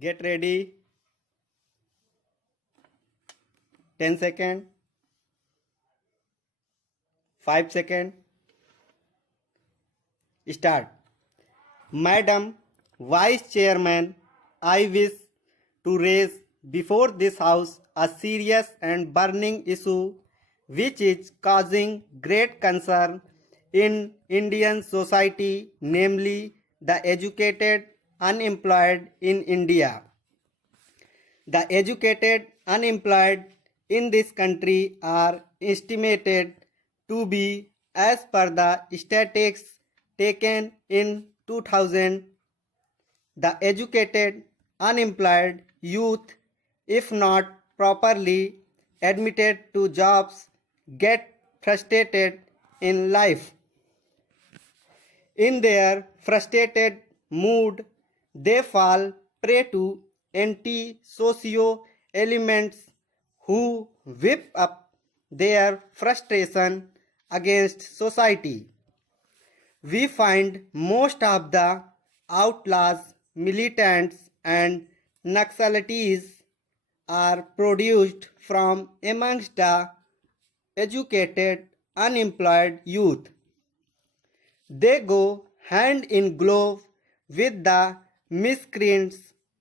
Get ready. 10 seconds. 5 seconds. Start. Madam Vice Chairman, I wish to raise before this House a serious and burning issue which is causing great concern in Indian society, namely the educated unemployed in India. The educated unemployed in this country are estimated to be, as per the statistics taken in 2000, the educated unemployed youth, if not properly admitted to jobs, get frustrated in life. In their frustrated mood, they fall prey to anti-socio elements who whip up their frustration against society. We find most of the outlaws, militants, and Naxalites are produced from amongst the educated unemployed youth. They go hand in glove with the miscreants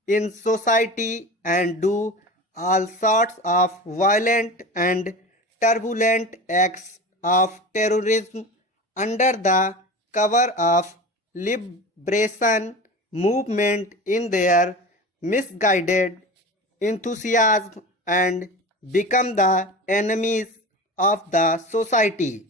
in society and do all sorts of violent and turbulent acts of terrorism under the cover of liberation movement in their misguided enthusiasm and become the enemies of the society.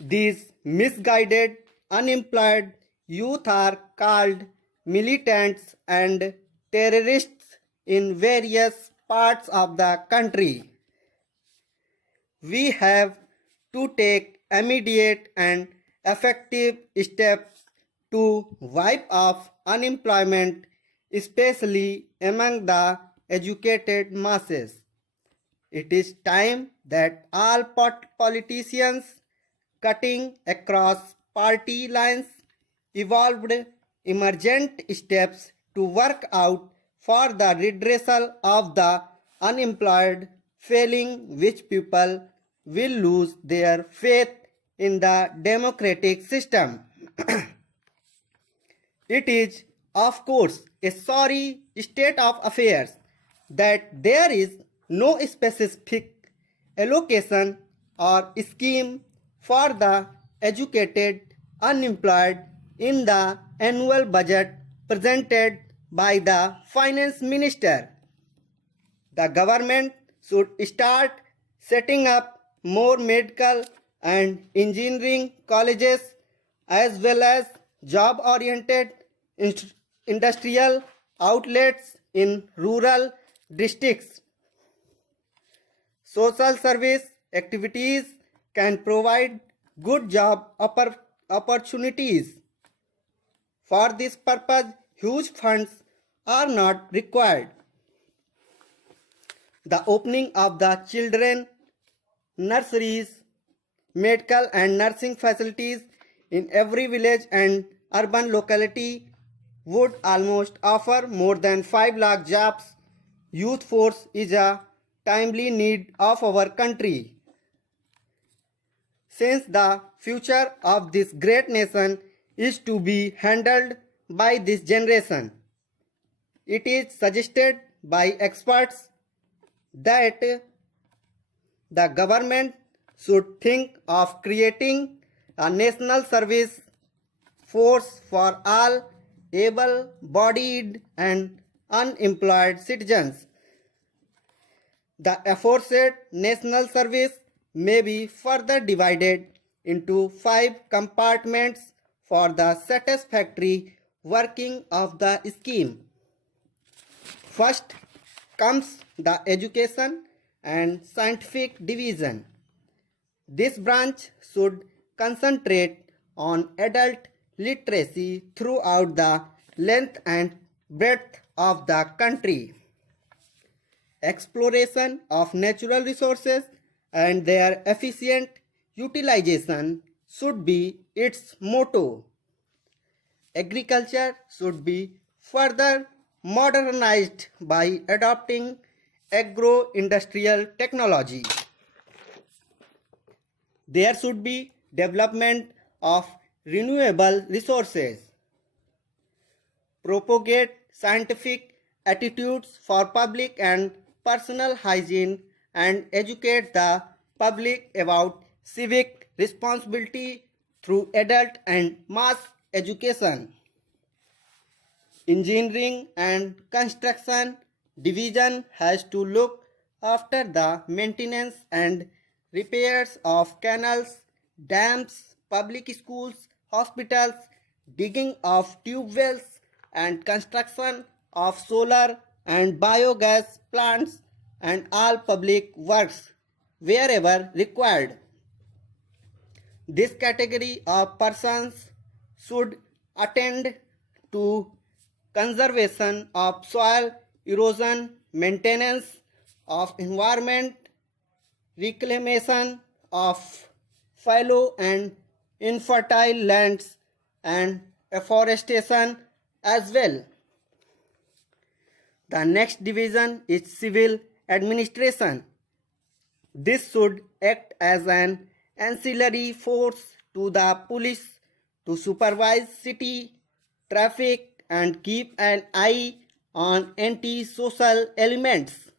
These misguided, unemployed youth are called militants and terrorists in various parts of the country. We have to take immediate and effective steps to wipe off unemployment, especially among the educated masses. It is time that all politicians cutting across party lines evolved emergent steps to work out for the redressal of the unemployed, failing which people will lose their faith in the democratic system. It is, of course, a sorry state of affairs that there is no specific allocation or scheme for the educated unemployed in the annual budget presented by the finance minister. The government should start setting up more medical and engineering colleges as well as job-oriented industrial outlets in rural districts. Social service activities can provide good job opportunities. For this purpose, huge funds are not required. The opening of the children nurseries, medical and nursing facilities in every village and urban locality would almost offer more than 5 lakh jobs. Youth force is a timely need of our country. Since the future of this great nation is to be handled by this generation, it is suggested by experts that the government should think of creating a national service force for all able-bodied and unemployed citizens. The aforesaid national service may be further divided into 5 compartments for the satisfactory working of the scheme. First comes the education and scientific division. This branch should concentrate on adult literacy throughout the length and breadth of the country. Exploration of natural resources and their efficient utilization should be its motto. Agriculture should be further modernized by adopting agro-industrial technology. There should be development of renewable resources, propagate scientific attitudes for public and personal hygiene, and educate the public about civic responsibility through adult and mass education. Engineering and construction division has to look after the maintenance and repairs of canals, dams, public schools, hospitals, digging of tube wells, and construction of solar and biogas plants, and all public works wherever required. This category of persons should attend to conservation of soil, erosion, maintenance of environment, reclamation of fallow and infertile lands, and afforestation as well. The next division is civil administration. This should act as an ancillary force to the police to supervise city traffic and keep an eye on anti-social elements.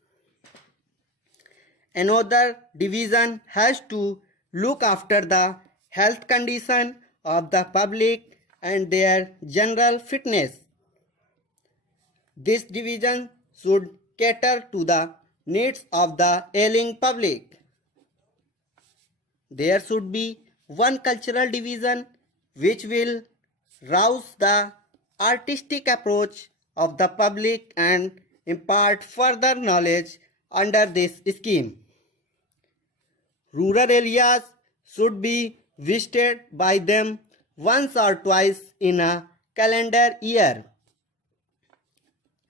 Another division has to look after the health condition of the public and their general fitness. This division should cater to the needs of the ailing public. There should be one cultural division which will rouse the artistic approach of the public and impart further knowledge under this scheme. Rural areas should be visited by them once or twice in a calendar year.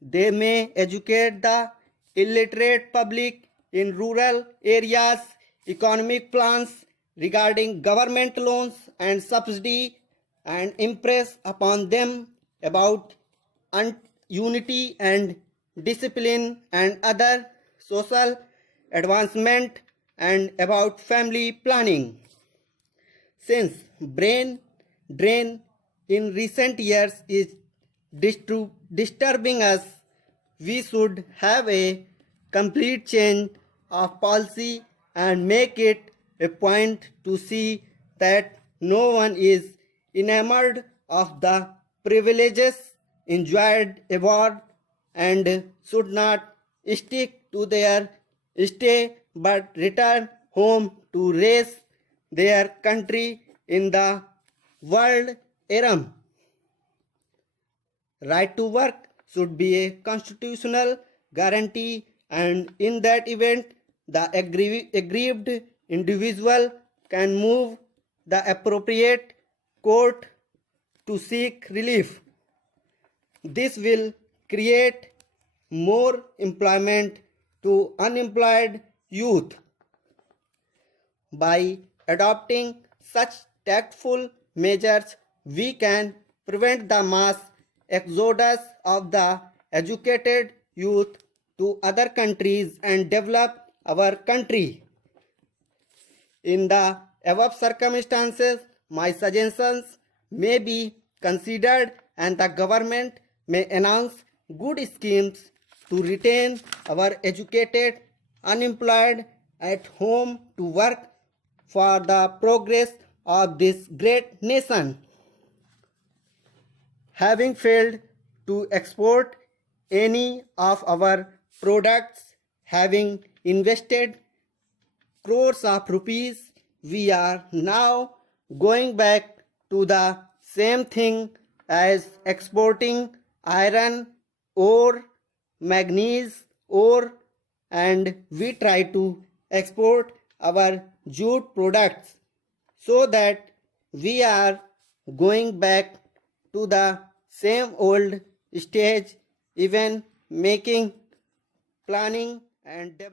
They may educate the illiterate public in rural areas, economic plans regarding government loans and subsidy, and impress upon them about unity and discipline and other social advancement, and about family planning. Since brain drain in recent years is disturbing us, we should have a complete change of policy and make it a point to see that no one is enamored of the privileges enjoyed abroad and should not stick to their stay but return home to raise their country in the world era. Right to work should be a constitutional guarantee, and in that event the aggrieved individual can move the appropriate court to seek relief. This will create more employment to unemployed youth. By adopting such tactful measures, we can prevent the mass exodus of the educated youth to other countries and develop our country. In the above circumstances, my suggestions may be considered and the government may announce good schemes to retain our educated unemployed at home to work for the progress of this great nation. Having failed to export any of our products, having invested crores of rupees, we are now going back to the same thing as exporting iron ore, manganese ore, and we try to export our jute products, so that we are going back to the same old stage, even making, planning and developing.